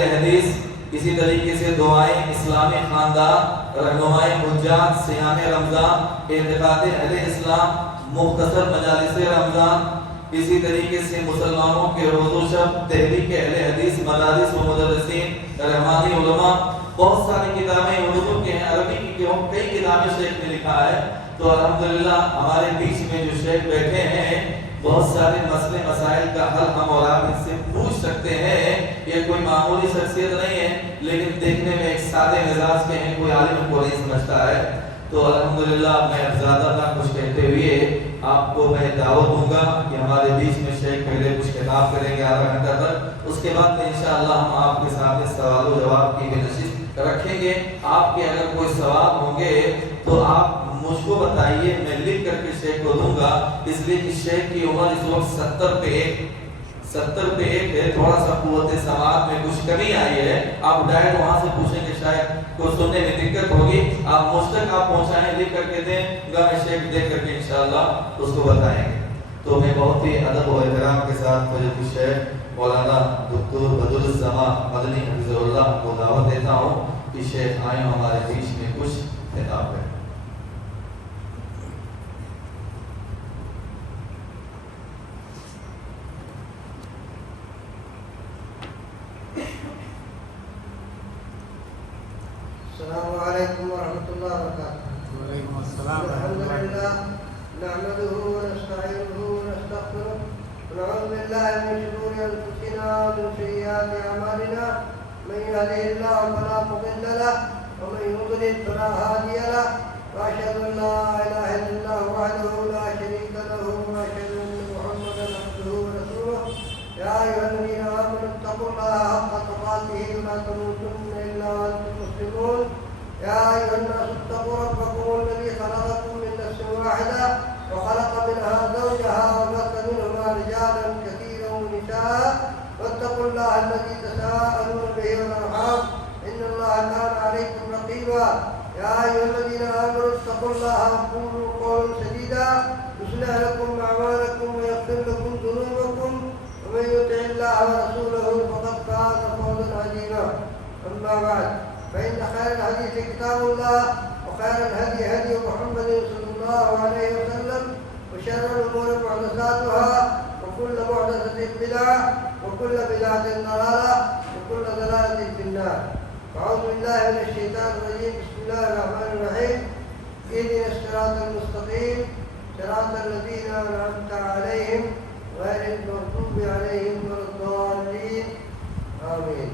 حدیث، اسی طریقے سے دعائیں اسلامی خاندان، رہنمائی حجات، صیام رمضان، اعتقاد اہل اسلام، مختصر مجالس رمضان، اسی طریقے سے مسلمانوں کے روز و شب، تحریک اہل حدیث، مدارس و مدرسین، رحمانی علماء، بہت ساری کتابیں اردو کے ہیں، عربی کی کئی کتابیں شیخ نے لکھا ہے۔ تو الحمدللہ ہمارے بیچ میں جو شیخ بیٹھے ہیں، بہت سارے مسئلے مسائل کا حل ہم اور آپ ان سے پوچھ سکتے ہیں۔ یہ کوئی معمولی شخصیت نہیں ہے، لیکن دیکھنے میں ایک سادے مزاج کے ہیں، کوئی عالم کو نہیں سمجھتا ہے۔ تو الحمدللہ میں اب زیادہ نہ کچھ کہتے ہوئے آپ کو میں دعوت دوں گا کہ ہمارے بیچ میں شیخ پہلے کچھ خطاب کریں گے آدھا گھنٹہ تک، اس کے بعد میں انشاءاللہ ہم آپ کے سامنے سوال و جواب کی بھی نشست رکھیں گے۔ آپ کے اگر کوئی سوال ہوں گے تو آپ مجھ کو بتائیے، میں لکھ کر کے شیخ کو دوں گا، اس لیے کہ شیخ کی عمر اس وقت 70 پہ ایک ہے، تھوڑا سا قوت سماعت میں کچھ کمی آئی ہے۔ آپ ڈائریکٹ وہاں سے پوچھیں گے، شاید کو سننے میں دقت ہوگی، آپ مجھ تک آپ پہنچائیں، لکھ کر کے دیں گا، میں شیخ دیکھ کر کے انشاءاللہ اس کو بتائیں گے۔ تو میں بہت ہی ادب و احترام کے ساتھ فضیلت الشیخ مولانا دکتور بدرالسماء مدنی حفظہ اللہ کو دعوت دیتا ہوں کہ شیخ آئیں ہمارے بیچ میں کچھ خطاب کریں۔ السلام علیکم ورحمۃ اللہ وبرکاتہ۔ وعلیکم السلام الحمد للہ نحمده ونستعینه ونستغفره ونعوذ باللہ من شرور انفسنا ومن سیئات اعمالنا، من یهده اللہ فلا مضل له ومن یضلل فلا هادی له، واشهد ان لا الہ الا اللہ وحده لا شریک له، واشهد ان محمدا عبده ورسوله۔ یا ایھا الذین آمنوا اتقوا اللہ حق تقاته ولا تموتن الا وانتم مسلمون۔ يا أيها الناس اتقوا ربكم الذي خلقكم من نفس واحدة وخلق منها زوجها وبث منهما رجالا كثيرا ونساء، واتقوا الله الذي تساءلون به والأرحام إن الله كان عليكم رقيبا۔ يا أيها الذين آمنوا اتقوا الله وقولوا قولا سديدا يصلح لكم أعمالكم ويغفر لكم ذنوبكم، ومن يطع الله ورسوله فقد فاز فوزا عظيما۔ أما بعد، فإن خير الحديث كتاب الله، وخير الهدي هدي محمد صلى الله عليه وسلم، وشر الأمور محدثاتها، وكل محدثة بدعة، وكل بدعة ضلالة، وكل ضلالة في النار۔ أعوذ بالله من الشيطان الرجيم، بسم الله الرحمن الرحيم۔ اهدنا الصراط المستقيم صراط الذين أنعمت عليهم غير المغضوب عليهم ولا الضالين، آمين۔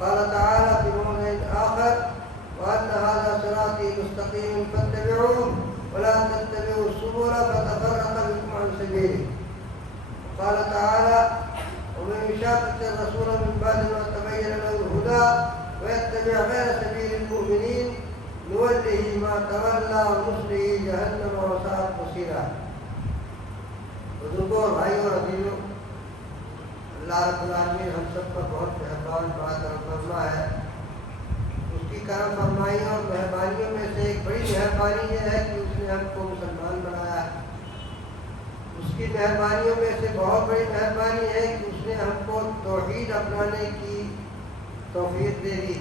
قال تعالى في موضع آخر: وأن هذا صراطي مستقيما فاتبعوه ولا تتبعوا السبل فتفرق بكم عن سبيله۔ قال تعالى: ومن يشاقق الرسول من بعد ما تبين له الهدى ويتبع غير سبيل المؤمنين نوله ما تولى ونصله جهنم وساءت مصيرا۔ بزرگوں اور بھائیوں اور عزیزوں، اللہ رب العالمین ہم سب پر بہت مہربان، بڑا کرم فرما ہے۔ اس کی کرم فرمائیوں اور مہربانیوں میں سے ایک بڑی مہربانی یہ ہے کہ اس نے ہم کو مسلمان بنایا ہے۔ اس کی مہربانیوں میں سے بہت بڑی مہربانی ہے کہ اس نے ہم کو توحید اپنانے کی توفیق دے دی،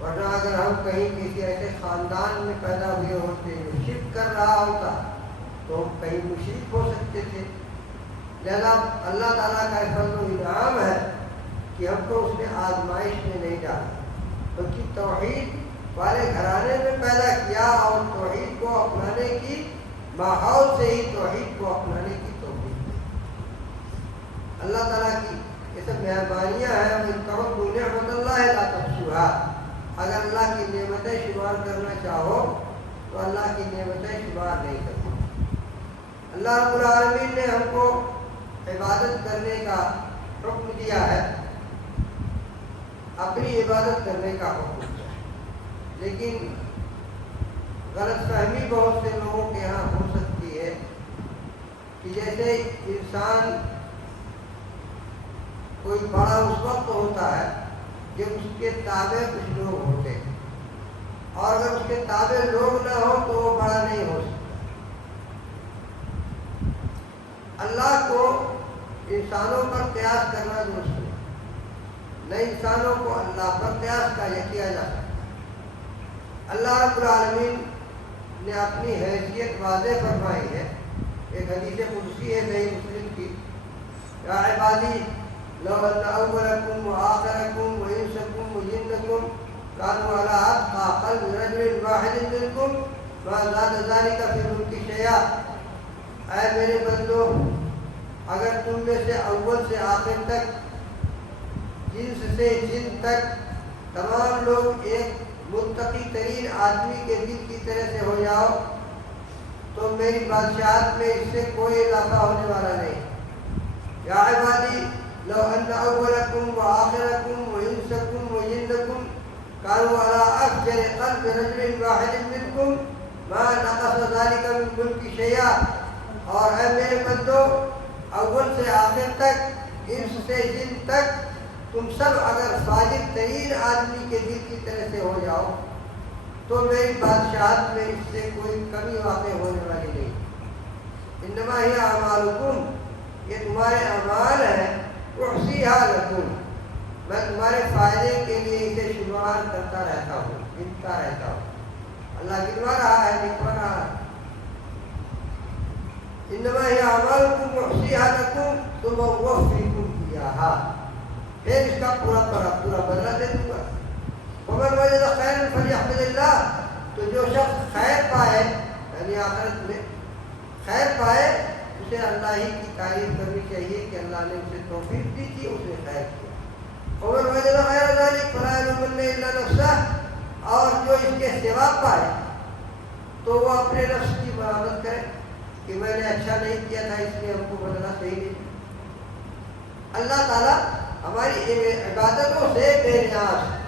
ورنہ اگر ہم کہیں کسی ایسے خاندان میں پیدا ہوئے ہوتے جو شرک کر رہا ہوتا تو ہم کہیں مشرک ہو سکتے تھے۔ لہذا اللہ تعالیٰ کا فضل و انعام ہے کہ ہم کو اس نے آزمائش میں نہیں ڈالا، بلکہ توحید والے گھرانے میں پیدا کیا اور توحید کو اپنانے کی ماحول سے ہی توحید کو اپنانے کی توفیق دی۔ اللہ تعالیٰ کی یہ سب مہربانیاں ہیں۔ وَإِن تَعُدُّوا نِعْمَتَ اللَّهِ لَا تُحْصُوهَا۔ اگر اللہ کی نعمتیں شمار کرنا چاہو تو اللہ کی نعمتیں شمار نہیں کرتی۔ اللہ رب العالمین نے ہم کو عبادت کرنے کا حکم دیا ہے، اپنی عبادت کرنے کا حکم دیا ہے، لیکن غلط فہمی بہت سے لوگوں کے یہاں ہو سکتی ہے کہ جیسے انسان کوئی بڑا اس وقت ہوتا ہے جب اس کے تابع کچھ لوگ ہوتے ہیں، اور اگر اس کے تابع لوگ نہ ہو تو وہ بڑا نہیں ہو سکتا۔ اللہ کو انسانوں پر قیاس کرنا درست ہے۔ نہ انسانوں کو اللہ پر قیاس کیا جا سکتا۔ اللہ رب العالمین نے اپنی حیثیت واضح فرمائی ہے۔ ایک حدیث قدسی ہے صحیح مسلم کی، یا عبادی لو ان اولکم وآخرکم وانسکم وجنکم كانوا على اتقى قلب رجل واحد منكم ما زاد ذلك في ملك شيئا۔ اے میرے بندو، اگر تم میں سے اول سے آخر تک، جنس سے جن تک تمام لوگ ایک متقی ترین آدمی کے دل کی طرح سے ہو جاؤ تو میری بادشاہت میں اس سے کوئی اضافہ ہونے والا نہیں۔ یا عبادی لو ان اولکم وآخرکم وانسکم وجنکم كانوا على افجر قلب رجل واحد منكم ما نقص ذلك من ملك شيئا۔ اور اے میرے بندو، اول سے آخر تک، انس سے جن تک تم سب اگر فاجر ترین آدمی کے دل کی طرح سے ہو جاؤ تو میری بادشاہت میں اس سے کوئی کمی واقع ہونے والی نہیں۔ انما ہی اعمالکم، یہ تمہارے اعمال ہیں، احصیھا لکم، میں تمہارے فائدے کے لیے اسے شمار کرتا رہتا ہوں، گنتا رہتا ہوں۔ اللہ گنوا رہا ہے، لکھوا رہا ہے۔ انما ہی اعمالکم احصیھا لکم ثم اوفیکم ایھا، پھر اس کا پورا بدلہ دے دوں گا۔ ومن وجد خیرا فلیحمد اللہ، تو جو شخص خیر پائے، یعنی آخرت میں خیر پائے، اسے اللہ ہی کی تعریف کرنی چاہیے کہ اللہ نے اسے توفیق دی تھی، اس نے خیر کیا۔ ومن وجد غیر ذلک فلا یلومن الا نفسہ، اور جو اس کے سوا پائے تو وہ اپنے نفس کی ملامت کرے کہ میں نے اچھا نہیں کیا تھا، اس لیے ہم کو بدلنا صحیح نہیں۔ اللہ تعالیٰ ہماری عبادتوں سے بے نیاز ہے۔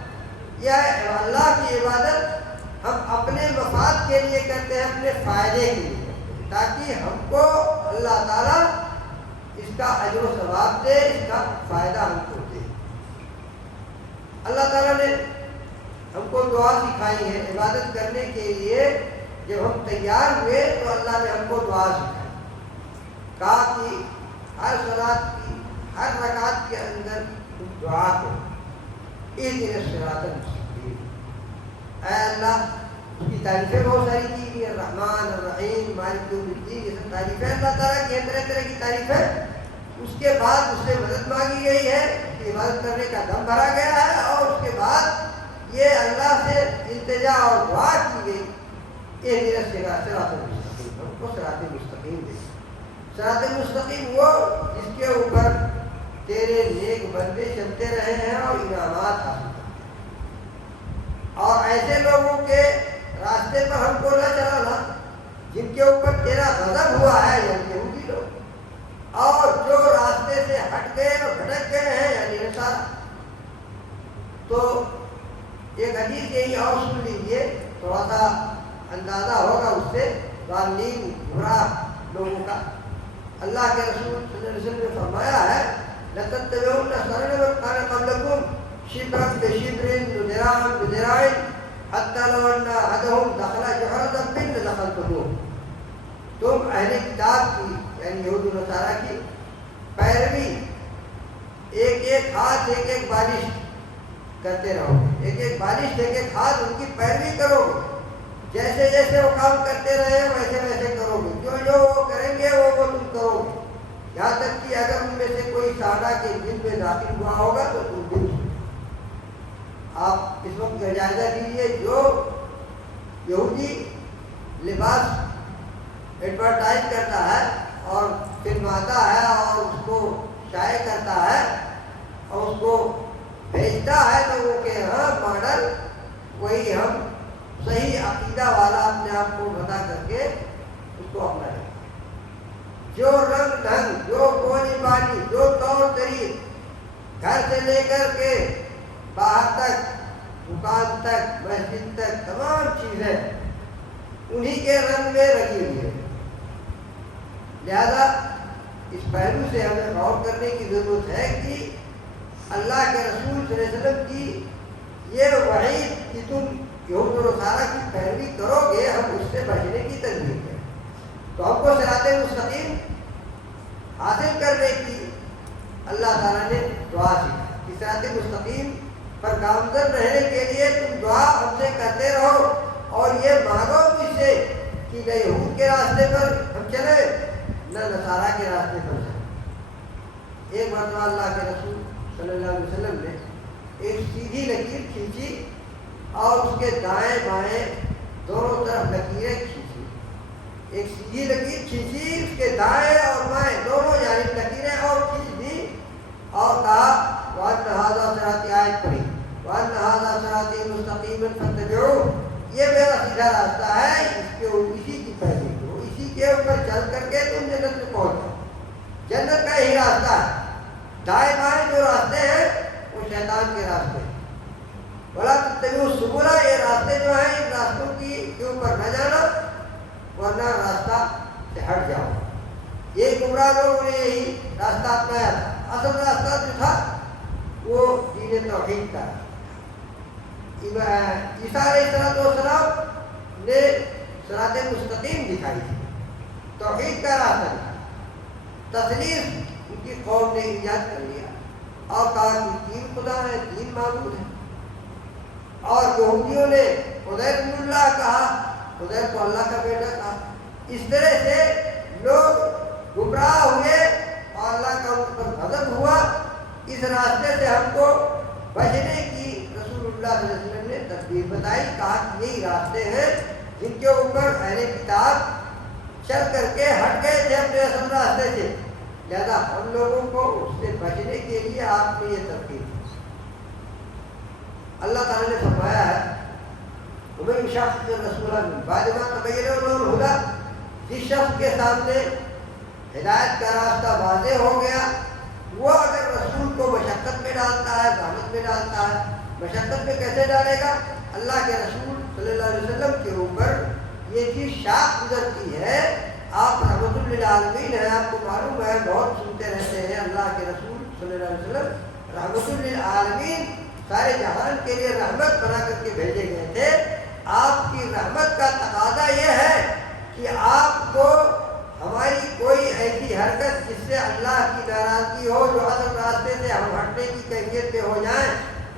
یہ اللہ کی عبادت ہم اپنے مفاد کے لیے کرتے ہیں، اپنے فائدے کے لیے کرتے ہیں، تاکہ ہم کو اللہ تعالیٰ اس کا اجر و ثواب دے، اس کا فائدہ ہم کو دے۔ اللہ تعالیٰ نے ہم کو دعا سکھائی ہے عبادت کرنے کے لیے۔ جب ہم تیار ہوئے تو اللہ نے ہم کو دعا سکھائی، کہا کہ ہر صلاۃ کی ہر رکعت کے اندر دعا کو اہدنا الصراط المستقیم، اے اللہ، اس کی تعریفیں بہت ساری کی گئی، الرحمن الرحیم مالک یوم الدین، یہ سب تعریفیں اللہ تعالیٰ کی ہیں، طرح طرح کی تعریفیں۔ اس کے بعد اس سے مدد مانگی گئی ہے، اس کی عبادت کرنے کا دم بھرا گیا ہے، اور اس کے بعد یہ اللہ سے التجا اور دعا کی گئی، اہدنا الصراط المستقیم، ہم کو صراط مستقیم دے۔ صراط مستقیم وہ جس کے اوپر تیرے نیک بندے چلتے رہے ہیں اور انعامات حاصل کرتے ہیں، اور ایسے لوگوں کے راستے پر ہم کو نہ چلانا جن کے اوپر تیرا غضب ہوا ہے، یعنی یہودی لوگ، اور جو راستے سے ہٹ گئے اور بھٹک گئے ہیں، یعنی نصارہ۔ تو ایک حدیث یہی اور سن لیجیے، تھوڑا سا اندازہ ہوگا اس سے ضالین گمراہ لوگوں کا۔ اللہ کے رسول صلی اللہ علیہ وسلم نے فرمایا ہے، لَتَتَّبِعُنَّ سَنَنَ مَنْ كَانَ قَبْلَكُمْ شِبْرًا بِشِبْرٍ وَذِرَاعًا بِذِرَاعٍ حَتَّى لَوْ أَنَّ أَحَدَهُمْ دَخَلَ جُحْرَ ذَبٍّ لَدَخَلْتُمُوهُ، تم اہل کتاب کی یعنی یہود و نصارہ کی پیروی ایک ایک ہاتھ ایک ایک بالش کرتے رہو گے، ایک ایک بالش ایک ایک ہاتھ ان کی پیروی کرو گے، جیسے جیسے وہ کام کرتے رہے ویسے ویسے کرو گے، جو جو وہ کریں گے وہ تم کرو گے، یہاں تک کہ اگر ان میں سے کوئی سادہ کے دل میں داخل ہوا ہوگا تو تم دل سے۔ آپ اس وقت جائزہ لیجیے، جو یہودی لباس ایڈورٹائز کرتا ہے اور فلماتا ہے اور اس کو شائع کرتا ہے اور اس کو بھیجتا ہے لوگوں کے ہاں ماڈل، وہی ہم صحیح عقیدہ والا اپنے آپ کو بتا کر کے اس کو اپنا لیں۔ جو رنگ ڈھنگ، جو بولی بانی، جو طور طریق، گھر سے لے کر کے باہر تک، دکان تک، مسجد تک، تمام چیزیں انہی کے رنگ میں رکھی ہوئی ہے۔ لہذا اس پہلو سے ہمیں غور کرنے کی ضرورت ہے کہ اللہ کے رسول صلی اللہ علیہ وسلم کی یہ وعید کہ تم یہود و نصارہ کی پیروی کرو گے، ہم اس سے بچنے کی ترغیب ہے۔ تو ہم کو صراط مستقیم حاصل کرنے کی اللہ تعالیٰ نے دعا سکھائی۔ کہ صراط مستقیم پر گامزن رہنے کے لیے تم دعا ہم سے کرتے رہو اور یہ مانگو مجھ سے کہ نہ یہود کے راستے پر ہم چلے نہ نصارہ کے راستے پر چلے۔ ایک مرتبہ اللہ کے رسول صلی اللہ علیہ وسلم نے ایک سیدھی لکیر کھینچی اور اس کے دائیں بائیں دونوں طرف لکیریں کھینچی۔ ایک سیدھی لکیر کھینچی، اس کے دائیں اور بائیں دونوں جانب لکیریں اور کھینچ دی اور کہا وَأَنَّ هَذَا صِرَاطِي، آیت پڑھی وَأَنَّ هَذَا صِرَاطِي مُسْتَقِيمًا فَاتَّبِعُوهُ، یہ میرا سیدھا راستہ ہے، اسی کی پیروی کرو، اسی کے اوپر چل کر کے تم جنت میں پہنچ جاؤ۔ جنت کا یہی راستہ ہے۔ دائیں بائیں جو راستے ہیں وہ شیطان کے راستے ہیں۔ وَلَا تَتَّبِعُوا السُّبُلَ، یہ راستے جو ہیں ان راستوں کے اوپر نہ جانا ورنہ راستہ سے ہٹ جاؤ۔ یہ گمراہ لوگوں نے یہی راستہ اپنایا تھا۔ اصل راستہ جو تھا وہ دین توحید کا۔ عیسیٰ علیہ السلام نے صراط مستقیم دکھائی تھی، توحید کا راستہ دکھایا۔ تسلیس ان کی قوم نے ایجاد کر لیا اور کہا کہ تین خدا ہے، تین معبود ہے، اور یہودیوں نے عزیر بن اللہ کہا، عزیر کو اللہ کا بیٹا کہا۔ اس طرح سے لوگ گمراہ ہوئے اور اللہ کا ان پر غضب ہوا۔ اس راستے سے ہم کو بچنے کی رسول اللہ صلی اللہ علیہ وسلم نے تدبیر بتائی، کہا کہ یہی راستے ہیں جن کے اوپر اہل کتاب چل کر کے ہٹ گئے تھے اپنے اصل راستے سے، لہذا ہم لوگوں کو اس سے بچنے کے لیے آپ نے یہ تدبیر دی۔ اللہ تعالیٰ نے فرمایا ہے وَمَن يُشَاقِقِ الرَّسُولَ مِن بَعْدِ مَا تَبَيَّنَ لَهُ الْهُدَىٰ، جس شخص کے سامنے ہدایت کا راستہ واضح ہو گیا، وہ اگر رسول کو مشقت میں ڈالتا ہے، زحمت میں ڈالتا ہے، مشقت میں کیسے ڈالے گا؟ اللہ کے رسول صلی اللہ علیہ وسلم کے اوپر یہ چیز شاق گزرتی ہے۔ آپ رحمت للعالمین ہیں، آپ کو معلوم ہے، بہت سنتے رہتے ہیں اللہ کے رسول صلی اللہ علیہ وسلم رحمت للعالمین، سارے جہان کے لیے رحمت بنا کر کے بھیجے گئے تھے۔ آپ کی رحمت کا تقاضا یہ ہے کہ آپ کو ہماری کوئی ایسی حرکت جس سے اللہ کی ناراضگی ہو، جو اصل راستے سے ہم ہٹنے کی کیفیت پہ ہو جائیں،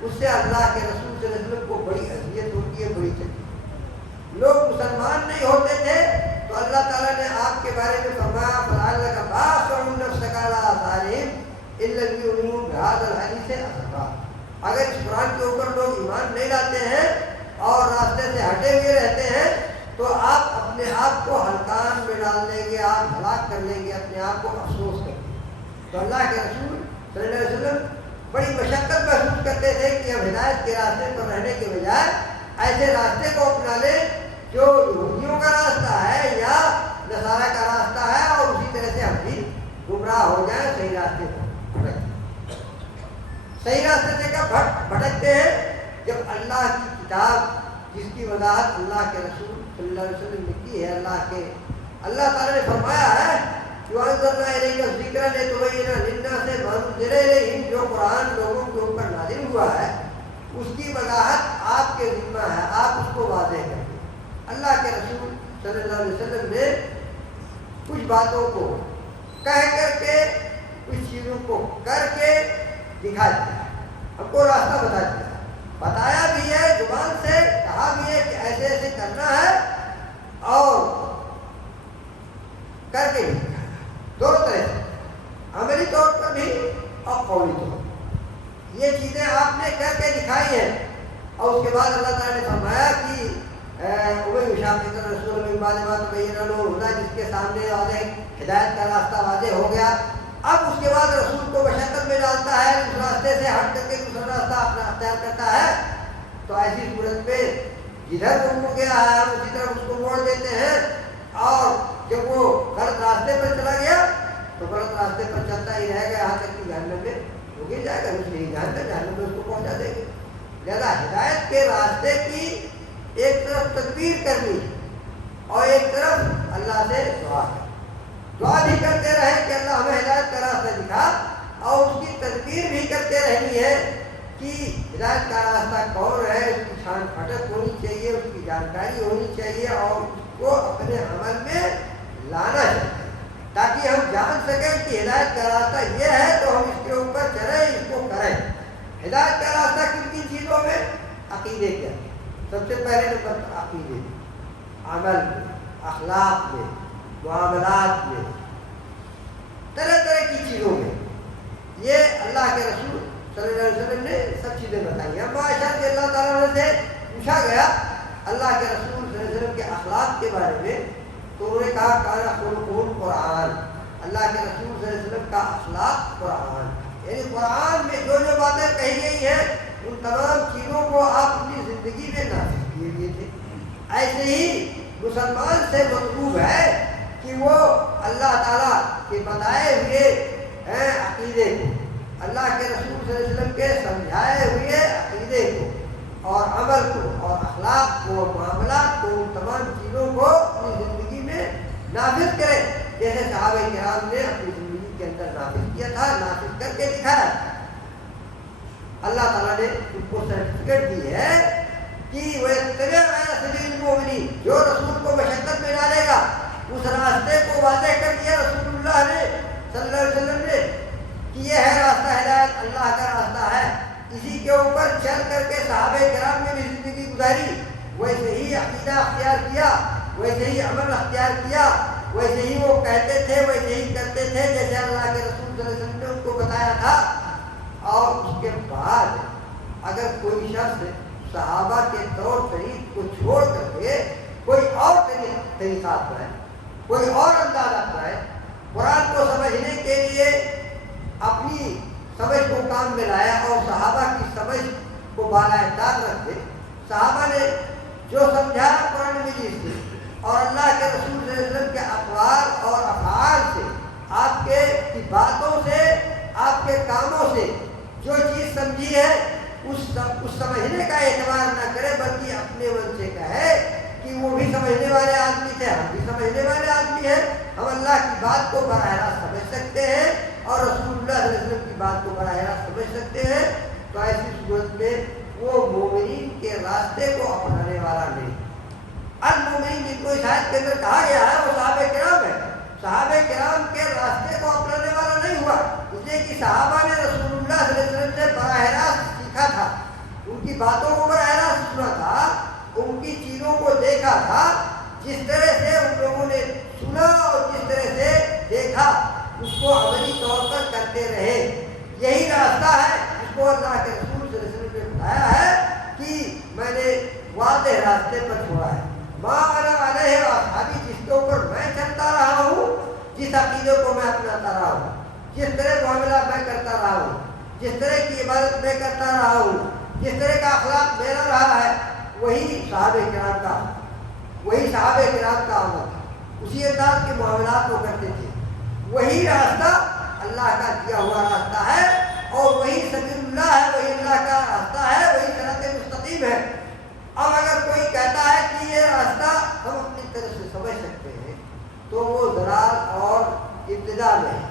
اس سے اللہ کے رسول صلی اللہ علیہ وسلم کو بڑی اذیت ہوتی ہے، بڑی تکلیف۔ لوگ مسلمان نہیں ہوتے تھے تو اللہ تعالیٰ نے آپ کے بارے میں فرمایا فَلَعَلَّكَ بَاخِعٌ نَفْسَكَ عَلَىٰ آثَارِهِمْ إِن لَّمْ يُؤْمِنُوا بِهَٰذَا الْحَدِيثِ أَسَفًا، اگر اس قرآن کے اوپر لوگ ایمان نہیں لاتے ہیں اور راستے سے ہٹے ہوئے رہتے ہیں تو آپ اپنے آپ کو ہلکان میں ڈال دیں گے، آپ ہلاک کر لیں گے، اپنے آپ کو افسوس کر دیں گے۔ تو اللہ کے رسول صلی اللہ علیہ وسلم بڑی مشقت محسوس کرتے تھے کہ ہم ہدایت کے راستے پر رہنے کے بجائے ایسے راستے کو اپنا لیں جو یہودیوں کا راستہ ہے یا نصارہ کا راستہ ہے، اور اسی طرح سے ہم بھی گمراہ ہو جائیں، صحیح راستے پر بھٹک۔ صحیح راستے سے کب بھٹکتے ہیں؟ جب اللہ کی کتاب جس کی وضاحت اللہ کے رسول صلی اللہ علیہ وسلم نے کی ہے، اللہ تعالیٰ نے فرمایا ہے وَأَنزَلْنَا إِلَيْكَ الذِّكْرَ لِتُبَيِّنَ لِلنَّاسِ مَا نُزِّلَ إِلَيْهِمْ، جو قرآن لوگوں کے اوپر نازل ہوا ہے اس کی وضاحت آپ کے ذمہ ہے، آپ اس کو واضح کریں۔ اللہ کے رسول صلی اللہ علیہ وسلم نے کچھ باتوں کو کہہ کر کے، کچھ چیزوں کو کر کے دکھا دیا، ہم کو راستہ بتا دیا، بتایا بھی ہے زبان سے، کہا بھی ہے کہ ایسے ایسے کرنا ہے، اور کر کے بھی دکھایا، دونوں طرح سے، عملی طور پر بھی اور قولی طور پر۔ یہ چیزیں آپ نے کر کے دکھائی ہیں، اور اس کے بعد اللہ تعالیٰ نے فرمایا کہ وَمَن يُشَاقِقِ الرَّسُولَ مِن بَعْدِ مَا تَبَيَّنَ لَهُ الْهُدَىٰ، جس کے سامنے واضح ہدایت کا راستہ واضح ہو گیا، اب اس کے بعد رسول کو مشقت میں ڈالتا ہے، اس راستے سے ہٹ کر کے دوسرا راستہ اپنا اختیار کرتا ہے، تو ایسی صورت میں جدھر وہ مڑ گیا ہے ہم اسی طرح اس کو موڑ دیتے ہیں، اور جب وہ غلط راستے پر چلا گیا تو غلط راستے پر چلتا ہی رہے گا یہاں تک کہ جہنم میں ہو گیا جائے گا، اس لیے جہنم میں اس کو پہنچا دے گے۔ لہٰذا ہدایت کے راستے کی ایک طرف تدبیر کرنی اور ایک طرف اللہ سے دعا بھی کرتے رہے کہ اللہ ہمیں ہدایت کا راستہ دکھا، اور اس کی تدبیر بھی کرتے رہنی ہے کہ ہدایت کا راستہ کون ہے، اس کی شان پھٹک ہونی چاہیے، اس کی جانکاری ہونی چاہیے، اور اس کو اپنے عمل میں لانا چاہیے، تاکہ ہم جان سکیں کہ ہدایت کا راستہ یہ ہے تو ہم اس کے اوپر چلیں، اس کو کریں۔ ہدایت کا راستہ کن کن چیزوں میں؟ عقیدے کے سب سے پہلے نمبر پر عقیدے، عمل میں، اخلاق میں، معاملات میں، طرح طرح کی چیزوں میں. یہ اللہ کے رسول صلی اللہ علیہ وسلم نے سب چیزیں بتائی ہیں. عائشہ رضی اللہ تعالیٰ عنہ سے پوچھا گیا اللہ کے رسول صلی اللہ علیہ وسلم کے اخلاق کے بارے میں، تو انہوں نے کہا کانا خلقہ قرآن. اللہ کے رسول صلی اللہ علیہ وسلم کا اخلاق قرآن، یعنی قرآن میں جو جو باتیں کہی گئی ہیں ان تمام چیزوں کو آپ اپنی زندگی میں نافذ کیے ہوئے تھے. ایسے ہی مسلمان سے مطلوب ہے کہ وہ اللہ تعالیٰ کے بتائے ہوئے عقیدے کو، اللہ کے رسول صلی اللہ علیہ وسلم کے سمجھائے ہوئے عقیدے کو اور عمل کو اور اخلاق کو اور معاملات کو، ان تمام چیزوں کو اپنی زندگی میں نافذ کرے، جیسے صحابہ کرام نے اپنی زندگی کے اندر نافذ کیا تھا، نافذ کر کے دکھایا. اللہ تعالیٰ نے ان کو سرٹیفکیٹ دی ہے کہ وَيَتَّبِعْ غَيْرَ سَبِيلِ الْمُؤْمِنِينَ، جو رسول کو مشقت میں ڈالے گا اس راستے کو واضح کر دیا رسول اللہ نے صلی اللہ علیہ وسلم نے کہ یہ ہے راستہ ہدایت، اللہ کا راستہ ہے. اسی کے اوپر چل کر کے صحابہ کرام نے بھی زندگی گزاری، ویسے ہی عقیدہ اختیار کیا، ویسے ہی عمل اختیار کیا، ویسے ہی وہ کہتے تھے، ویسے ہی کرتے تھے جیسے اللہ کے رسول صلی اللہ علیہ وسلم نے ان کو بتایا تھا. اور اس کے بعد اگر کوئی شخص صحابہ کے طور طریق کو چھوڑ کر کے کوئی اور طریقہ اپنائے، کوئی اور انداز اپنائے، قرآن کو سمجھنے کے لیے اپنی سمجھ کو کام میں لایا اور صحابہ کی سمجھ کو بالائے طاق رکھ دے. صحابہ نے جو سمجھا قرآن مجید سے اور اللہ کے رسول صلی اللہ علیہ وسلم کے اقوال اور افعال سے، آپ کے باتوں سے، آپ کے کاموں سے جو چیز سمجھی ہے اس سمجھنے کا اعتبار نہ کرے، بلکہ اپنے من سے کہے کہ وہ بھی سمجھنے والے آدمی تھے، ہم بھی سمجھنے والے آدمی ہیں، ہم اللہ کی بات کو براہ راست سمجھ سکتے ہیں اور رسول اللہ صلی اللہ علیہ وسلم کی بات کو براہ راست سمجھ سکتے ہیں. تو ایسی صورت میں وہ مومنین کے راستے کو اپنانے والا نہیں. المومنین جن کو اس آیت کے اندر کہا گیا ہے وہ صحابہ کرام ہے. صحابہ کرام کے راستے کو اپنانے والا نہیں ہوا، اس لیے کہ صحابہ نے رسول اللہ صلی اللہ علیہ وسلم سے براہ راست سیکھا تھا، ان کی باتوں کو براہ راست سنا تھا، ان کی چیزوں کو دیکھا تھا. جس طرح سے ان لوگوں نے سنا اور جس طرح سے دیکھا اس کو عملی طور پر کرتے رہے. یہی راستہ ہے جس کو اللہ کے رسول صلی اللہ علیہ وسلم نے بتایا ہے کہ میں نے واضح راستے پر چھوڑا ہے. ماں انا علیہ واصحابی، جس کے اوپر میں چلتا رہا ہوں، جس عقیدے کو میں اپناتا رہا ہوں، جس طرح معاملہ میں کرتا رہا ہوں، جس طرح کی عبادت میں کرتا رہا ہوں، جس طرح کا اخلاق میرا رہا ہے، وہی صحابہ کرام کا عمل تھا. اسی انداز کے معاملات وہ کرتے تھے. وہی راستہ اللہ کا دیا ہوا راستہ ہے اور وہی سبیل اللہ ہے، وہی اللہ کا راستہ ہے، وہی صراط مستقیم ہے. اب اگر کوئی کہتا ہے کہ یہ راستہ ہم اپنی طرف سے سمجھ سکتے ہیں تو وہ ضلال اور ابتداء میں ہے،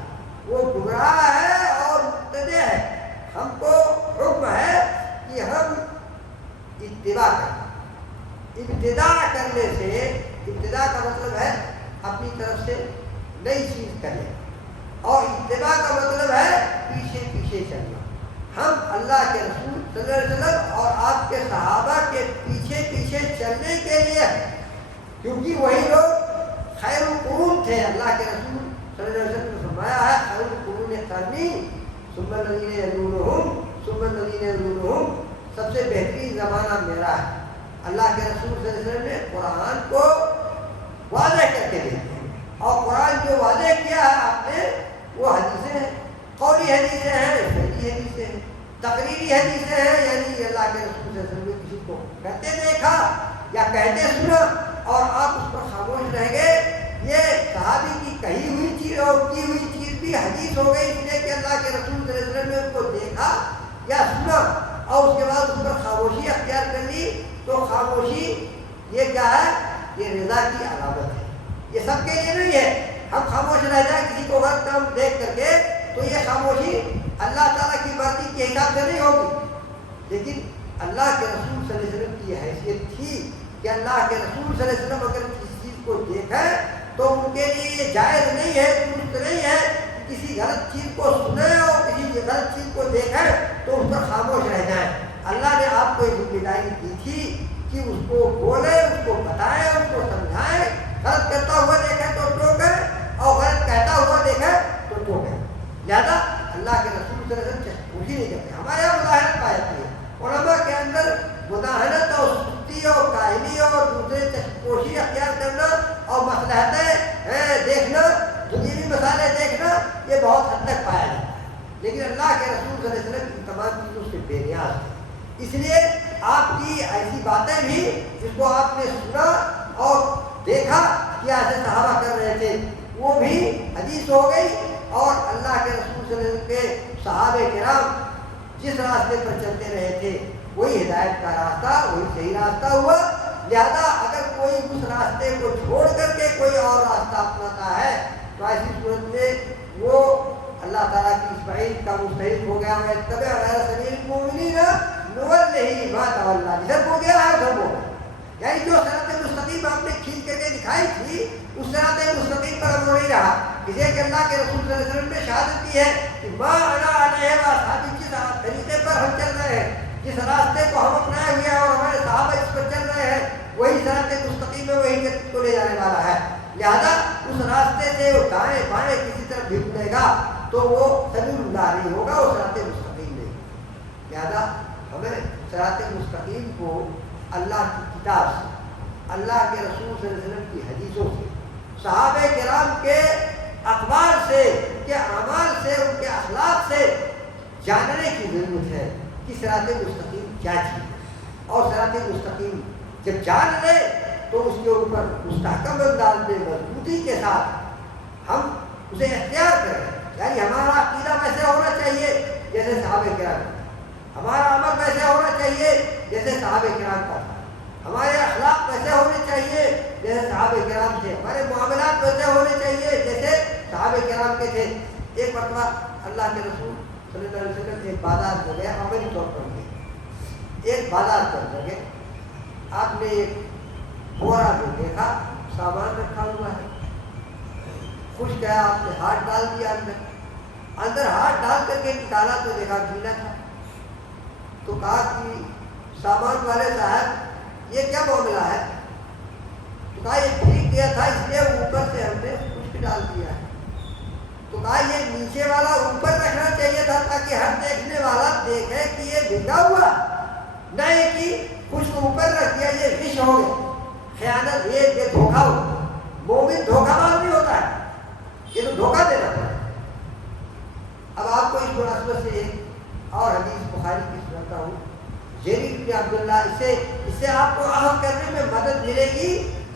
وہ گمراہ ہے اور مبتدع ہے. ہم کو حکم ہے کہ ہم اتباع کریں. ابتداء کرنے سے، ابتداء کا مطلب ہے اپنی طرف سے نئی چیز کریں، اور اتباع کا مطلب ہے پیچھے پیچھے چلنا. ہم اللہ کے رسول صلی اللہ علیہ وسلم اور آپ کے صحابہ کے پیچھے پیچھے چلنے کے لیے، کیونکہ وہی لوگ خیر القرون تھے. اللہ کے رسول صلی اللہ علیہ وسلم نے فرمایا ہے خیر القرون قرنی ثم الذین یلونہم ثم الذین یلونہم، سب سے بہترین زمانہ میرا ہے. اللہ کے رسول صلی اللہ علیہ وسلم نے قرآن کو واضح کر کے دیا، اور قرآن جو واضح کیا ہے آپ نے وہ حدیثیں ہیں، قولی حدیثیں ہیں، فعلی حدیثیں ہیں، تقریری حدیثیں ہیں. یعنی اللہ کے رسول صلی اللہ علیہ وسلم نے کسی کو کہتے دیکھا یا کہتے سنا اور آپ اس پر خاموش رہ گئے، یہ صحابی کی کہی ہوئی چیز اور کی ہوئی چیز بھی حدیث ہو گئی، اس لیے کہ اللہ کے رسول صلی اللہ علیہ وسلم نے اس کو دیکھا یا سنا اور اس کے بعد اس پر خاموشی اختیار کر لی. تو خاموشی یہ کیا ہے؟ یہ رضا کی علامت ہے. یہ سب کے لیے نہیں ہے. ہم خاموش رہ جائیں کسی کو غلط کام دیکھ کر کے تو یہ خاموشی اللہ تعالیٰ کی مرضی کے حساب سے نہیں ہوگی. لیکن اللہ کے رسول صلی اللہ علیہ وسلم کی حیثیت تھی کہ اللہ کے رسول صلی اللہ علیہ وسلم اگر کسی چیز کو دیکھیں تو ان کے لیے یہ جائز نہیں ہے، درست نہیں ہے کسی غلط چیز کو سنیں اور کسی غلط چیز کو دیکھیں تو اس پر خاموش رہ جائیں۔ اللہ نے آپ کو ایک ذمہ داری دی تھی کہ اس کو بولیں، اس کو بتائیں، اس کو سمجھائیں، غلط کرتا ہوا دیکھیں تو ٹوکیں اور غلط کہتا ہوا دیکھیں تو ٹوکیں۔ لہذا اللہ کے رسول صلی اللہ علیہ وسلم چشموشی نہیں کرتے۔ ہمارے یہاں مظاہرت پائی جاتی ہے، علماء کے اندر مداہنت اور سستی اور کاہلی اور دوسرے چشموشی اختیار کرنا اور مصلحتیں دیکھنا، دنیوی مسائل دیکھنا، یہ بہت حد تک پایا جاتا ہے، لیکن اللہ کے رسول صلی اللہ علیہ وسلم ان تمام چیزوں سے بے نیاز تھے۔ اس لیے آپ کی ایسی باتیں بھی جس کو آپ نے سنا اور دیکھا کہ ایسے صحابہ کر رہے تھے، وہ بھی حدیث ہو گئی، اور اللہ کے رسول صلی اللہ علیہ وسلم کے صحابہ کرام جس راستے پر چلتے رہے تھے وہی ہدایت کا راستہ، وہی صحیح راستہ ہوا۔ لہذا اگر کوئی اس راستے کو چھوڑ کر کے کوئی اور راستہ اپناتا ہے تو ایسی صورت میں وہ اللہ تعالیٰ کی اس وعید کا مستحق ہو گیا۔ میں تبع غیر سبیل المؤمنین نولہ ما تولی، جدھر ہو گیا ہے ادھر ہو، یعنی جو صراط مستقیم آپ نے کھینچ کر کے دکھائی تھی اس صراط مستقیم پر عمل نہیں رہا۔ اسے کہ اللہ کے رسول صلی اللہ علیہ وسلم نے شہادت دی ہے کہ ما انا علیہ واصحابی، جس طریقے پر ہم چل رہے ہیں، جس راستے کو ہم اپنائے ہوئے ہیں اور ہمارے صحابہ اس پر چل رہے ہیں، وہی صراط مستقیم ہے، وہی جنت کو لے جانے والا ہے۔ لہذا اس راستے سے وہ دائیں بائیں کسی طرف بھی مڑے گا تو وہ سبیل اللہ نہیں ہوگا، وہ صراط مستقیم نہیں۔ لہذا ہمیں صراط مستقیم کو اللہ کی کتاب سے، اللہ کے رسول صلی اللہ علیہ وسلم کی حدیثوں سے، صحابہ کرام کے اقوال سے، ان کے اعمال سے، ان کے اخلاق سے جاننے کی ضرورت ہے کہ صراط مستقیم کیا چیز ہے۔ اور صراط مستقیم جب جان لے تو اس کے اوپر مستحکم انداز میں مضبوطی کے ساتھ ہم اسے اختیار کریں، یعنی ہمارا عقیدہ ویسے ہونا چاہیے جیسے صحابہ کرام کا، ہمارا عمل ویسے ہونا چاہیے جیسے صحابہ کرام کا تھا، ہمارے اخلاق ویسے ہونے چاہیے جیسے صحابہ کرام تھے، ہمارے معاملات ویسے ہونے چاہیے جیسے صحابہ کرام کے تھے۔ ایک مرتبہ اللہ کے رسول صلی اللہ علیہ وسلم ایک بازار میں گئے، عملی طور پر گئے، ایک بازار پر گئے، آپ نے ایک بورا میں دیکھا سامان رکھا ہوا ہے، خوش گیا، آپ نے ہاتھ ڈال دیا اندر ہاتھ ڈال کر کے نکالا تو دیکھا گیلا تھا، تو کہا کہ سامان والے صاحب یہ کیا معاملہ ہے؟ تو کہا یہ بھیگ گیا تھا اس لیے اوپر سے ہم نے خشک ڈال دیا ہے۔ تو کہا یہ نیچے والا اوپر رکھنا چاہیے تھا تاکہ ہر دیکھنے والا دیکھے کہ یہ بھیگا ہوا، نہ یہ کہ خشک اوپر رکھ دیا، یہ غش ہو گیا، خیانت، یہ دھوکہ ہو۔ مومن دھوکہ باز نہیں ہوتا ہے، یہ تو دھوکہ دینا پڑا۔ اب آپ کو اس مناسبت سے ایک اور حدیث بخاری کی سناتا ہوں، جریر بن عبداللہ، اس سے آپ کو عہد کرنے میں مدد ملے گی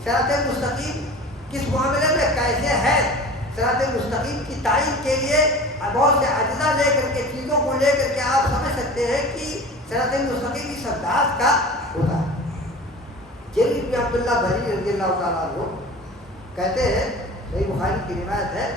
صراط مستقیم کس معاملے میں کیسے ہے۔ صراط مستقیم کی تعین کے لیے بہت سے اجزاء لے کر کے، چیزوں کو لے کر کے آپ سمجھ سکتے ہیں کہ صراط مستقیم کی انداز کا ہوتا ہے۔ جریر بن عبداللہ بری رضی اللہ تعالیٰ عنہ کہتے ہیں، صحیح بخاری کی روایت ہے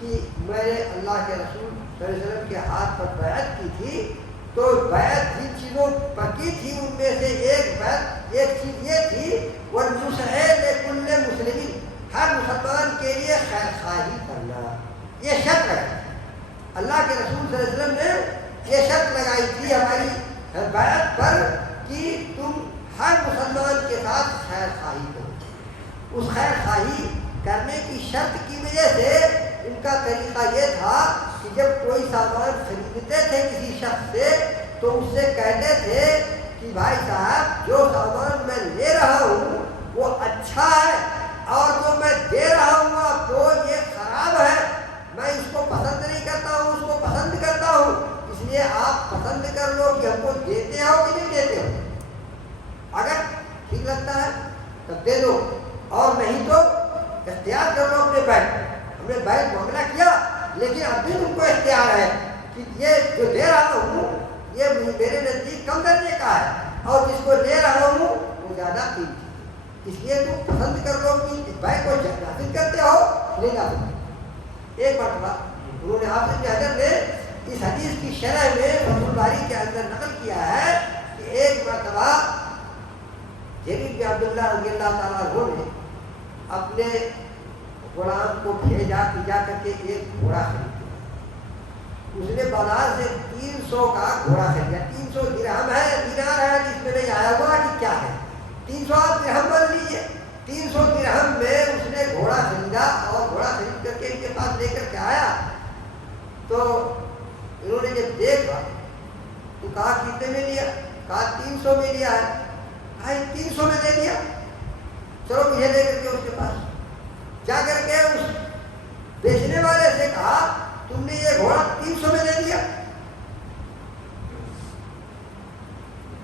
کہ میں نے اللہ کے رسول صلی اللہ علیہ وسلم کے ہاتھ پر بیعت کی تھی، تو بیعت جن چیزوں پر کی تھی ان میں سے ایک چیز یہ تھی وَالنُّصْحِ لِكُلِّ مُسْلِمٍ، ہر مسلمان کے لیے خیر خواہی کرنا، یہ شرط ہے۔ اللہ کے رسول صلی اللہ علیہ وسلم نے یہ شرط لگائی تھی ہماری بیعت پر کہ تم ہر مسلمان کے ساتھ خیر خواہی کرو۔ اس خیر خواہی کرنے کی شرط کی وجہ سے ان کا طریقہ یہ تھا کہ جب کوئی سامان خریدتے تھے کسی شخص سے تو اس سے کہتے تھے کہ بھائی صاحب جو سامان میں لے رہا ہوں وہ اچھا ہے اور جو میں دے رہا ہوں آپ کو یہ خراب ہے، میں اس کو پسند نہیں کرتا ہوں، اس کو پسند کرتا ہوں، اس لیے آپ پسند کر لو کہ ہم کو دیتے ہو کہ نہیں دیتے ہو۔ اگر ٹھیک لگتا ہے تب دے دو اور نہیں تو اختیار کر لو اپنے بیٹھ۔ ہم نے بیٹھ معاملہ کیا لیکن اب بھی تم کو اختیار ہے کہ یہ جو دے رہا ہوں یہ میرے نزدیک کم درجے کا ہے اور جس کو لے رہا ہوں وہ زیادہ قیمتی ہے، اس لیے تم پسند کر لو کہ بیٹھ کو نافذ کرتے ہو نہیں نافذ۔ ایک مرتبہ انہوں نے حافظ بن حجر نے اس حدیث کی شرح میں فتح الباری کے اندر نقل کیا ہے کہ ایک مرتبہ جریر بن عبداللہ رضی اللہ تعالیٰ عنہ نے اپنے غلام کو بھیجا کہ جا کر کے ایک گھوڑا خریدے۔ اس نے بازار سے 300 کا گھوڑا خریدا. 300 درہم ہے, دینار ہے, جس میں نہیں آیا ہوا کہ کیا ہے. 300 آپ درہم بن لیجیے. 300 درہم میں اس نے گھوڑا خریدا, اور گھوڑا خرید کر کے ان کے پاس لے کر کے آیا. تو انہوں نے جب دیکھا تو کہا کتنے میں لیا؟ کہا 300 میں لیا ہے. کہا 300 میں دے دیا, چلو مجھے لے کر کے اس کے پاس جا کر کے اس بیچنے والے سے کہا تم نے یہ گھوڑا 300 میں دے دیا.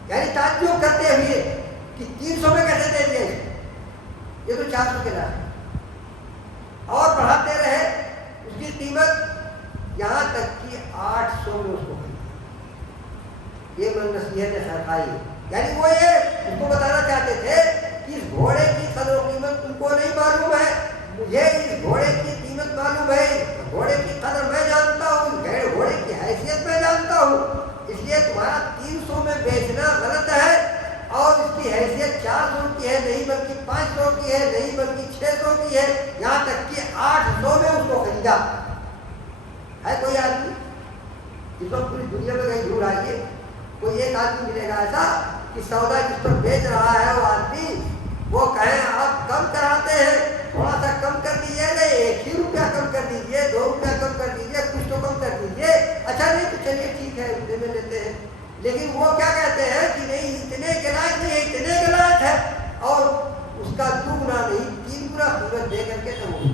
یعنی تعجب کرتے ہوئے کہ 300 میں کیسے دے دیا, یہ تو 400 کے لاکھ. اور بڑھاتے رہے اس کی قیمت, یہاں تک کہ 800 میں اس کو خریدا. یہ من نصیحت خیرخواہی ہے. یعنی وہ یہ اس کو بتانا چاہتے تھے کہ اس گھوڑے کی قدر و قیمت تم کو نہیں معلوم ہے, مجھے اس گھوڑے کی قیمت معلوم ہے, گھوڑے کی قدر میں جانتا ہوں, گھوڑے کی حیثیت میں جانتا ہوں. اس لیے تمہارا 300 میں بیچنا غلط ہے, اور اس کی حیثیت 400 کی ہے نہیں بلکہ 500 کی ہے نہیں بلکہ 600 کی ہے, یہاں تک کہ 800 میں اس کو خریدا. ہے کوئی آدمی اس وقت پوری دنیا میں کہیں دور آئیے, کوئی ایک آدمی ملے گا ایسا کہ سودا جس پر بیچ رہا ہے وہ آدمی وہ کہیں آپ کم کراتے ہیں, تھوڑا سا کم کر دیجیے, نہیں 1 ہی روپیہ کم کر دیجیے, 2 روپیہ کم کر دیجیے, کچھ تو کم کر دیجیے. اچھا نہیں تو چلیے ٹھیک ہے اتنے میں لیتے ہیں. لیکن وہ کیا کہتے ہیں کہ نہیں اتنے کے لائق نہیں ہے, اتنے کے لائق ہے, اور اس کا 2 گنا نہیں 3 گنا قیمت دے کر کے تو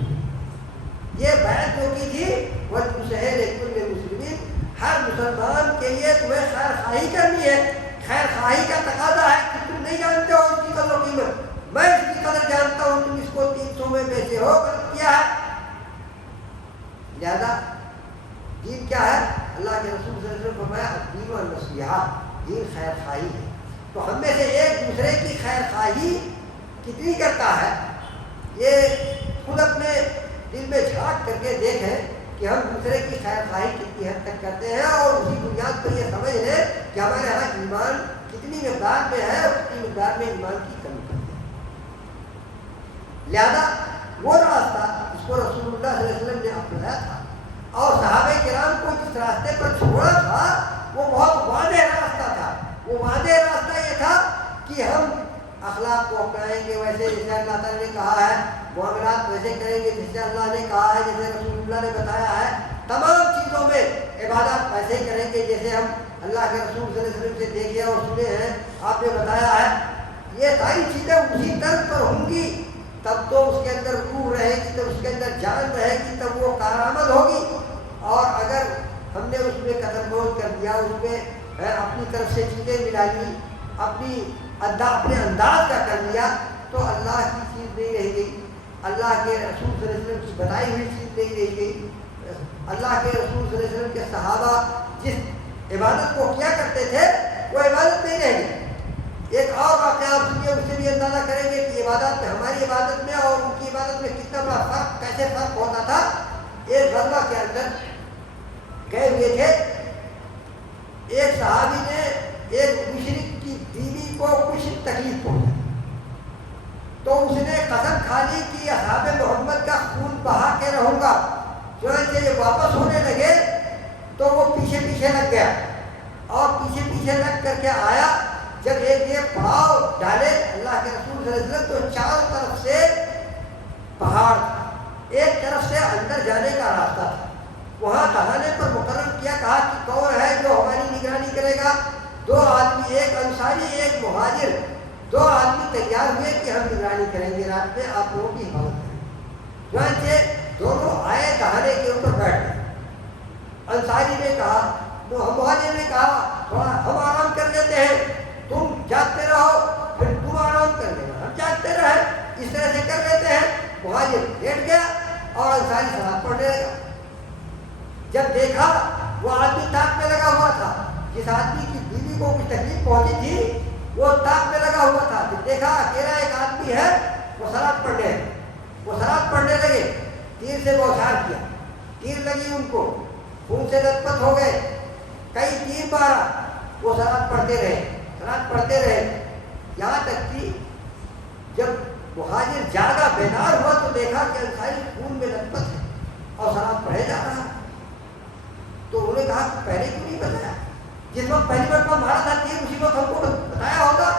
یہ بیعت جو کی تھی وَالْمُسَهِلِ لِكُلِّ مُسْلِمٍ, ہر مسلمان کے لیے تمہیں خیر خواہی کرنی ہے. خیر خواہی کا تقاضا ہے کہ تم نہیں جانتے ہو اس کی قدر و قیمت, میں اس کی قدر جانتا ہوں, تم اس کو 300 میں بیچے ہو, غلط کیا ہے. لہذا دین کیا ہے؟ اللہ کے رسول صلی اللہ علیہ وسلم نے فرمایا دین النصیحہ, دین خیر خواہی ہے. تو ہم میں سے ایک دوسرے کی خیر خواہی کتنی کرتا ہے, یہ خود اپنے دل میں جھانک کر کے دیکھیں کہ ہم دوسرے کی خیر خواہی کتنی حد تک کرتے ہیں, اور اسی بنیاد پر یہ سمجھ لیں کہ ہمارے یہاں ایمان کتنی مقدار میں ہے اور کتنی مقدار میں ایمان کی کمی کرتے ہیں. لہذا وہ راستہ جس کو رسول اللہ صلی اللہ علیہ وسلم نے اپنایا تھا اور صحابہ کرام کو جس راستے پر چھوڑا تھا وہ بہت واضح راستہ تھا. وہ واضح راستہ یہ تھا کہ ہم اخلاق کو اپنائیں گے ویسے جیسے اللہ تعالیٰ نے کہا ہے, معاملات ویسے کریں گے جیسے اللہ نے کہا ہے, جیسے رسول اللہ نے بتایا ہے, تمام چیزوں میں عبادات ویسے ہی کریں گے جیسے ہم اللہ کے رسول صلی اللہ علیہ وسلم سے دیکھے اور سنے ہیں, آپ نے بتایا ہے. یہ ساری چیزیں اسی طرز پر ہوں گی تب تو اس کے اندر روح رہے گی, تب اس کے اندر جان رہے گی, تب وہ کارآمد ہوگی. اور اگر ہم نے اس میں قدر موج کر دیا, اس میں اپنی طرف سے چیزیں ملا لی, اپنے انداز کا کر لیا, تو اللہ کی چیز نہیں رہ گئی, اللہ کے رسول صلی اللہ علیہ وسلم کی بتائی ہوئی چیز نہیں رہ گئی. اللہ کے رسول صلی اللہ علیہ وسلم کے صحابہ جس عبادت کو کیا کرتے تھے وہ عبادت نہیں رہ گئی. ایک اور واقعہ آپ سنیے, اس سے بھی اندازہ کریں گے کہ عبادت میں, ہماری عبادت میں اور ان کی عبادت میں کتنا بڑا فرق, کیسے فرق ہوتا تھا. ایک غزوہ کے اندر گئے ہوئے تھے, ایک صحابی نے ایک مشرک کی بیوی کو کچھ تکلیف پہنچائی, تو اس نے قسم کھا لی کہ اصحاب محمد کا خون بہا کے رہوں گا. چنانچہ یہ واپس ہونے لگے تو وہ پیچھے پیچھے لگ گیا, اور پیچھے پیچھے لگ کر کے آیا. جب ایک یہ پڑاؤ ڈالے اللہ کے رسول صلی اللہ علیہ وسلم, تو چاروں طرف سے پہاڑ تھا, ایک طرف سے اندر جانے کا راستہ تھا. وہاں دہانے پر مقرر کیا, کہا کہ کون ہے جو ہماری نگرانی کرے گا. 2 آدمی, ایک انصاری ایک مہاجر, 2 آدمی تیار ہوئے کہ ہم نگرانی کریں گے, رات میں آپ لوگوں کی حفاظت کریں گے. چنانچہ دونوں آئے, دہانے کے اوپر بیٹھ گئے. انصاری نے کہا, مہاجر نے کہا تھوڑا ہم آرام کر لیتے ہیں, تم جاگتے رہو, پھر تم آرام کر لینا, ہم جاگتے رہے, اس طرح سے کر لیتے ہیں. مہاجر بیٹھ گیا اور انصاری سلاد پڑھنے لگا. جب دیکھا وہ آدمی تاک میں لگا ہوا تھا, جس آدمی کی بیوی کو کچھ تکلیف پہنچی تھی وہ تاک میں لگا ہوا تھا. پھر دیکھا اکیلا ایک آدمی ہے, وہ سلاد پڑھنے لگے. تیر سے بوچھار کیا, تیر لگی ان کو, خون سے لت پت ہو گئے, کئی تیر مارا. وہ سلاد پڑھتے رہے یہاں تک کہ جب مہاجر جاگا, بیدار ہوا, تو دیکھا کہ انصاری خون میں لت پت ہے اور سلاد پڑھے جا رہا. تو انہوں نے کہا کہ پہلے کیوں نہیں بتایا؟ جس وقت پہلی مرتبہ مارا تھا تیر اسی وقت ہم کو بتایا ہوگا.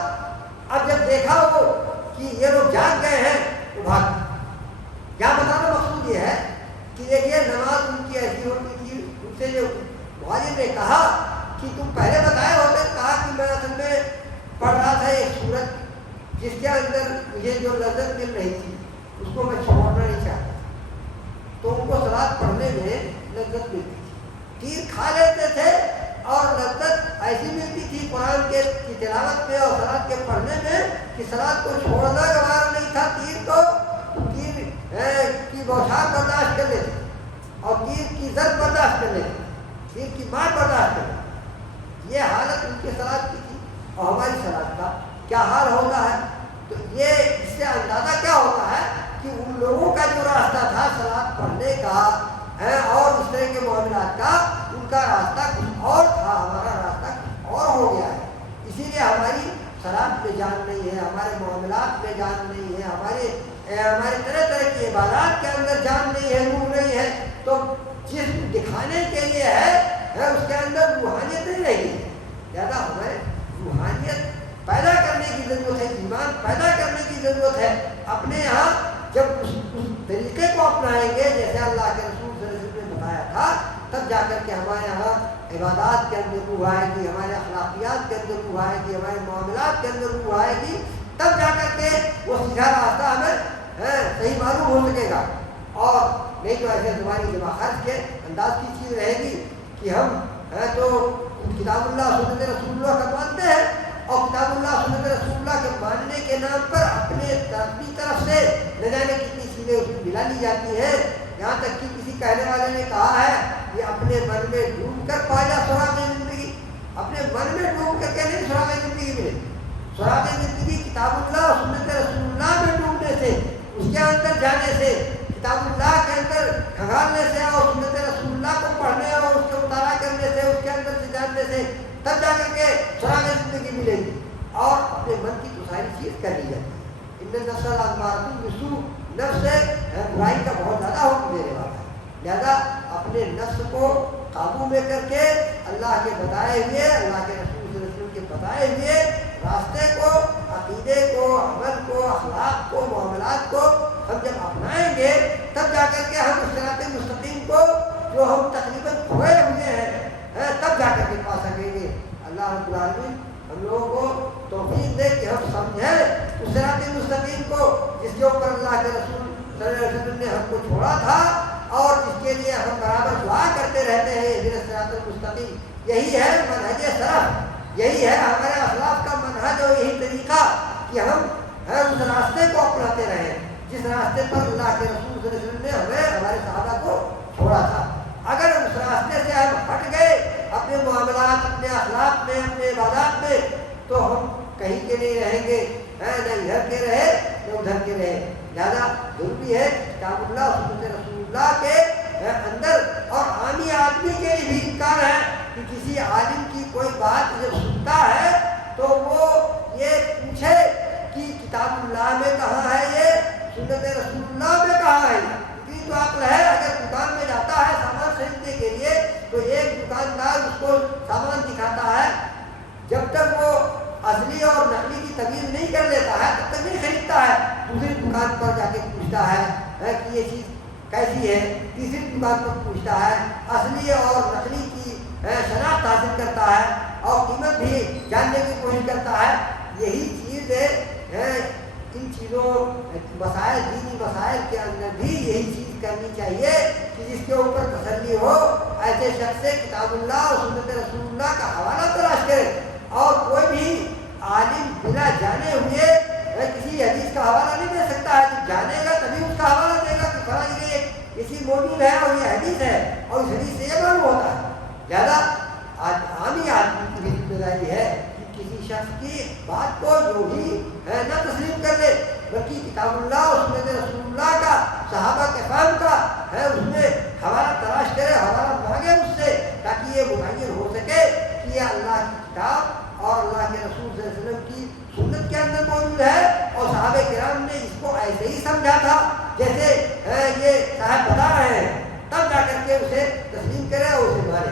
اب جب دیکھا وہ کہ یہ لوگ جاگ گئے ہیں تو بھاگ. یہاں بتانا مقصود یہ ہے کہ دیکھیے نماز ان کی ایسی ہوتی تھی. ان سے جو مہاجر نے کہا کہ تم پہلے بتائے ہوتے. کہا کہ میں اصل میں پڑھ رہا تھا ایک سورت جس کے اندر مجھے جو لذت مل رہی تھی اس کو میں چھوڑنا نہیں چاہتا. تو ان کو صلاۃ پڑھنے میں لذت ملتی تھی. تیر کھا لیتے تھے اور لذت ایسی ملتی تھی قرآن کی تلاوت میں اور صلاۃ کے پڑھنے میں کہ صلاۃ کو چھوڑنا گوارا نہیں تھا. تیر کی بوچھار برداشت کر لیتے اور تیر کی ضرب برداشت کر لیتے, تیر کی مار برداشت کر لیتے. یہ حالت ان کی صلاۃ کی تھی. اور ہماری صلاۃ کا کیا حال ہوتا ہے؟ تو یہ اس سے اندازہ کیا ہوتا ہے کہ ان لوگوں کا جو راستہ تھا صلاۃ پڑھنے کا اور اس طرح کے معاملات کا, ان کا راستہ کچھ اور تھا, ہمارا راستہ کچھ اور ہو گیا ہے. اسی لیے ہماری صلاۃ میں جان نہیں ہے, ہمارے معاملات میں جان نہیں ہے, ہمارے طرح طرح کی عبادات کے اندر جان نہیں ہے, نور نہیں ہے. تو جسم دکھانے کے لیے ہے اس کے اندر روحانیت نہیں رہی ہے. زیادہ ہمیں روحانیت پیدا کرنے کی ضرورت ہے, ایمان پیدا کرنے کی ضرورت ہے. اپنے یہاں جب اس طریقے کو اپنائیں گے جیسے اللہ کے رسول صلی اللہ علیہ وسلم نے بتایا تھا, تب جا کر کے ہمارے یہاں عبادات کے اندر روح آئے گی, ہمارے اخلاقیات کے اندر روح آئے گی, ہمارے معاملات کے اندر روح آئے گی. تب جا کر کے وہ سیدھا راستہ ہمیں صحیح معلوم ہو سکے گا. اور نہیں تو ایسے تمہاری دماغ خرچ کے انداز کی چیز رہے گی کہ ہم تو کتاب اللہ سنت رسول اللہ کا مانتے ہیں اور کتاب اللہ سنت رسول اللہ کے ماننے کے نام پر اپنی طرف سے نہ جانے کتنی چیزیں اس میں ملا لی جاتی ہیں. یہاں تک کہ کسی کہنے والے نے کہا ہے کہ اپنے من میں ڈوب کر پایا سراغ زندگی. اپنے من میں ڈوب کر کے نہیں سراغ زندگی ملے. سراغ زندگی کتاب اللہ سنت رسول اللہ میں ڈوبنے سے, اس کے اندر جانے سے, کتاب اللہ کے اندر کھنگالنے سے اور سنت رسول اللہ کو پڑھنے اور اس کو مطالعہ کرنے سے, اس کے اندر سے جاننے سے تب جا کر کے سراغ زندگی ملے گی. اور اپنے من کی تو ساری چیز کر لی جاتی ہے. ان نفس الامارۃ بالسوء, نفس برائی کا بہت زیادہ حکم دینے والا ہے. لہذا اپنے نفس کو قابو میں کر کے اللہ کے بتائے ہوئے, اللہ کے رسول صلی اللہ علیہ وسلم کے بتائے ہوئے راستے کو, عقیدے کو, عمل کو, اخلاق کو, معاملات کو ہم جب اپنائیں گے تب جا کر کے ہم اس صراط مستقیم کو جو ہم تقریباً کھوئے ہوئے ہیں تب جا کر کے پا سکیں گے. اللہ رب العالمین ہم لوگوں کو توفیق دے کہ ہم سمجھیں اس صراط مستقیم کو جس کے اوپر اللہ کے رسول صلی اللہ علیہ وسلم نے ہم کو چھوڑا تھا اور جس کے لیے ہم برابر دعا کرتے رہتے ہیں اہدنا الصراط المستقیم. یہی ہے منہج سلف, یہی ہے ہمارے اسلاف کا منہج اور یہی طریقہ کہ ہم اس راستے کو اپناتے رہیں جس راستے پر اللہ کے رسول صلی اللہ علیہ وسلم نے ہمیں ہمارے صحابہ کو چھوڑا تھا. اگر اس راستے سے ہم ہٹ گئے اپنے معاملات, اپنے اخلاق میں, اپنے عبادات میں, تو ہم کہیں کے نہیں رہیں گے, نہ ادھر کے رہے نہ ادھر کے رہے. لہٰذا ضروری ہے کتاب اللہ سنت رسول اللہ کے اندر اور عامی آدمی کے لیے بھی امکان ہے کہ کسی عالم کی کوئی بات جب سنتا ہے تو وہ یہ پوچھے کہ کتاب اللہ میں کہاں ہے, یہ سنت رسول اللہ میں کہاں ہے. اتنی تو عقل ہے. اگر دکان میں جاتا ہے سامان خریدنے کے لیے تو ایک دکاندار اس کو سامان دکھاتا ہے, جب تک وہ اصلی اور نقلی کی تمیز نہیں کر لیتا ہے تب تک نہیں خریدتا ہے. دوسری دکان پر جا کے پوچھتا ہے کہ یہ چیز کیسی ہے. تیسری دکان پر پوچھتا ہے, اصلی اور نقلی کی شناخت حاصل کرتا ہے اور قیمت بھی جاننے کی کوشش کرتا ہے. یہی چیز ہے ان چیزوں مسائل, دینی مسائل کے اندر بھی یہی چیز کرنی چاہیے کہ جس کے اوپر تسلی ہو. ایسے شخص سے کتاب اللہ اور سنت رسول اللہ کا حوالہ تلاش کرے اور کوئی بھی عالم بنا جانے ہوئے کسی حدیث کا حوالہ نہیں دے سکتا ہے. جو جانے گا تبھی اس کا حوالہ دے گا کہ فلاں جگہ یہ اسی موجود ہے اور یہ حدیث ہے اور اس حدیث سے یہ معلوم ہوتا ہے. لہٰذا عامی آدمی کی بھی ذمہ داری ہے کہ کسی شخص کی بات کو جو بھی نہ تسلیم کر لے بلکہ کتاب اللہ اور سنت رسول اللہ کا, صحابہ کے فہم کا اس میں حوالہ تلاش کرے, حوالہ مانگے اس سے, تاکہ یہ متعین ہو سکے کہ یہ اللہ کی کتاب اور اللہ کے رسول صلی اللہ علیہ وسلم کی سنت کے اندر موجود ہے اور صحابہ کرام نے اس کو ایسے ہی سمجھا تھا جیسے یہ صاحب بتا رہے ہیں. تب جا کر کے اسے تسلیم کرے اور اسے مانے.